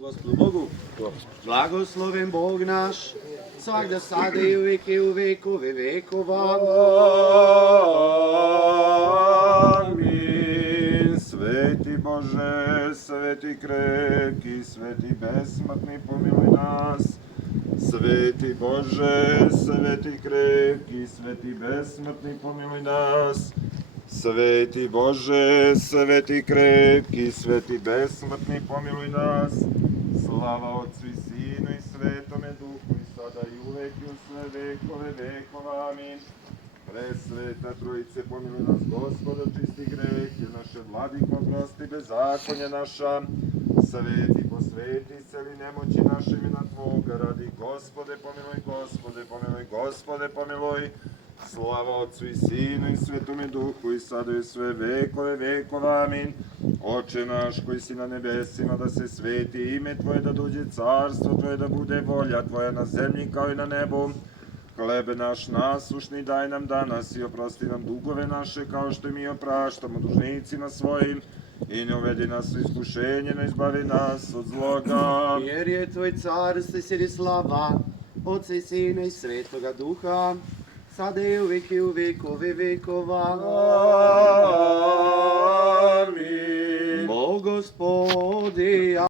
Gospodu Bogu, blagosloven Bog naš, svagda sada i uvijek i u vekove vekova. Amin. Sveti Bože, sveti krepki, sveti besmrtni, pomiluj nas. Sveti Bože, sveti krepki, sveti besmrtni, pomiluj nas. Sveti Bože, sveti krepki, sveti besmrtni, pomiluj nas. Slava Otcu i Sinu i Svetome Duhu, i sada i uvek i u sve vekove vekova. Amin. Presveta Trojice, pomiluj nas, Gospod, očisti grehe naše, Vladiko, oprosti bezakonje naša. Sveti, posveti celi nemoći našim i na Tvoga radi. Gospode, pomiluj, Gospode, pomiluj, Gospode, pomiluj. Slava Otcu i Sinu i Svetome Duhu, i sada i u sve vekove vekova. Amin. Oče naš koji si na nebesima, da se sveti ime Tvoje, da dođe carstvo Tvoje, da bude volja Tvoja na zemlji kao i na nebu. Hlebe naš nasušni daj nam danas i oprosti nam dugove naše, kao što i mi opraštamo dužnicima svojim. I ne uvedi nas u iskušenje, no izbavi nas od zloga. Jer je Tvoj carstvo i sili i slava, Otca i Sina i Svetoga Duha, sada i uvijek i u vekove vekova. Amin. Bog Gospodi,